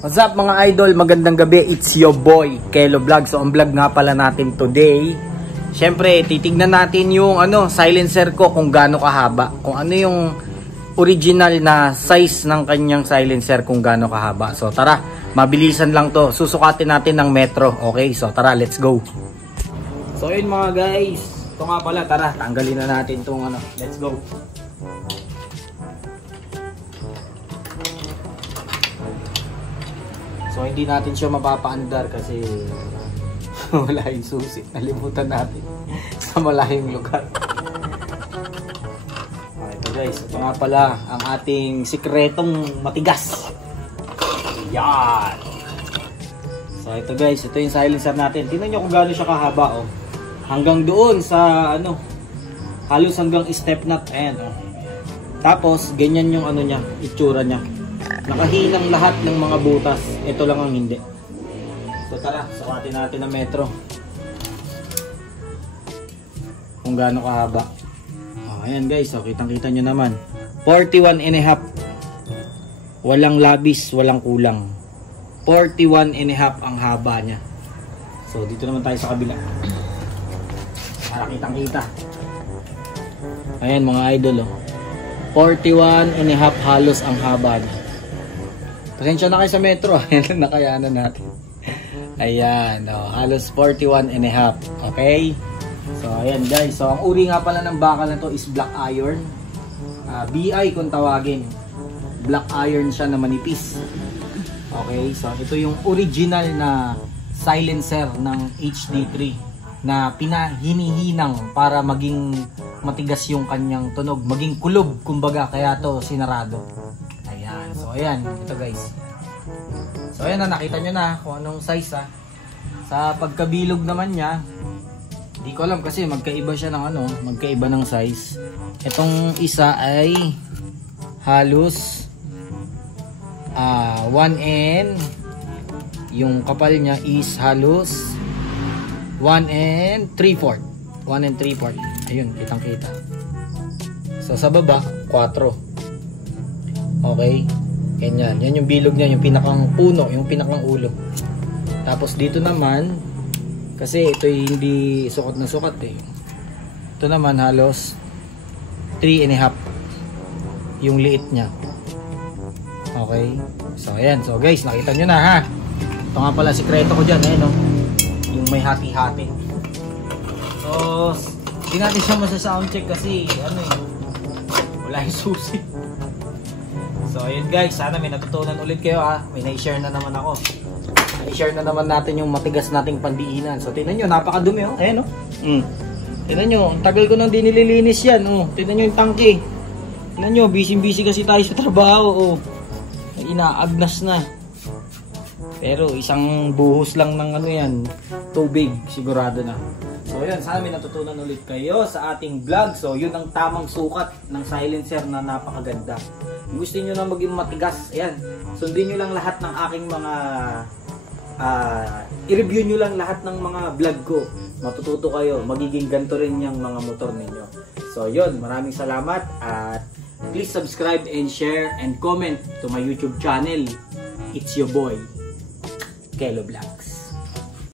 What's up mga idol? Magandang gabi. It's your boy, Kelo Vlog. So ang vlog nga pala natin today, syempre titignan natin yung silencer ko kung gaano kahaba. Kung ano yung original na size ng kanyang silencer kung gaano kahaba. So tara, mabilisan lang to. Susukatin natin ng metro. Okay, so tara, let's go. So yun mga guys, ito nga pala, tara, tanggalin na natin itong let's go. So hindi natin siya mapapaandar kasi wala yung susi. Nalimutan natin sa malayong lugar. Ito guys, ito nga pala ang ating sikretong matigas. Yan. So ito guys, ito yung silencer natin. Tingnan nyo kung gaano siya kahaba oh. Hanggang doon sa halos hanggang step nut. Ayan oh. Tapos ganyan yung niya, itsura niya. Nakahinang lahat ng mga butas. Ito lang ang hindi. So tara, sukatin natin ang metro. Kung gaano kahaba. Oh, ayan guys, so kitang-kita nyo naman. 41.5. Walang labis, walang kulang. 41.5 ang haba niya. So dito naman tayo sa kabila. Para kitang-kita. Ayan mga idol oh. 41.5 halos ang haba niya. Pasensya na kayo sa metro. Ayan, nakayanan natin. Ayan, halos 41.5. Okay? So, ayan guys. So, ang uri nga pala ng bakal na to is black iron. BI kung tawagin. Black iron siya na manipis. Okay? So, ito yung original na silencer ng HD3 na pinahinihinang para maging matigas yung kanyang tunog. Maging kulob, kumbaga. Kaya to sinarado. So ayan, ito guys. So ayan na, nakita nyo na kung anong size ha. Sa pagkabilog naman niya, hindi ko alam kasi magkaiba siya ng magkaiba ng size. Itong isa ay halos 1N. Yung kapal niya is halos 1 3/4. 1 3/4. Ayun, kitang-kita. So sa baba, 4. Okay? Ganyan. Yan yung bilog niya, yung pinakang puno, yung pinakang ulo. Tapos dito naman, kasi ito hindi sukat na sukat eh. Ito naman halos 3.5 yung liit niya. Okay? So ayan. So guys, nakita nyo na ha. Ito nga pala sikreto ko dyan eh, no? Yung may hati-hati. So, hindi natin siya masa-soundcheck kasi wala yung susi. So ayun guys, sana may natutunan ulit kayo ha. May na-share na naman ako. Na-share na naman natin yung matigas nating pandiinan. So tingnan nyo, napakadumi oh. Ayan oh. Tingnan nyo, ang tagal ko nang di nililinis yan oh. Tingnan nyo yung tangke. Tingnan nyo, busy kasi tayo sa trabaho oh. Inaagnas na. Pero isang buhos lang ng yan, tubig, sigurado na. So yun, sana may natutunan ulit kayo sa ating vlog. So yun ang tamang sukat ng silencer na napakaganda. Kung gusto niyo na maging matigas, ayan, sundin niyo lang lahat ng aking mga i-review niyo lang lahat ng mga vlog ko. Matututo kayo, magiging ganito rin yung mga motor ninyo. So yun, maraming salamat at please subscribe and share and comment to my YouTube channel. It's your boy, Kelo Vlog.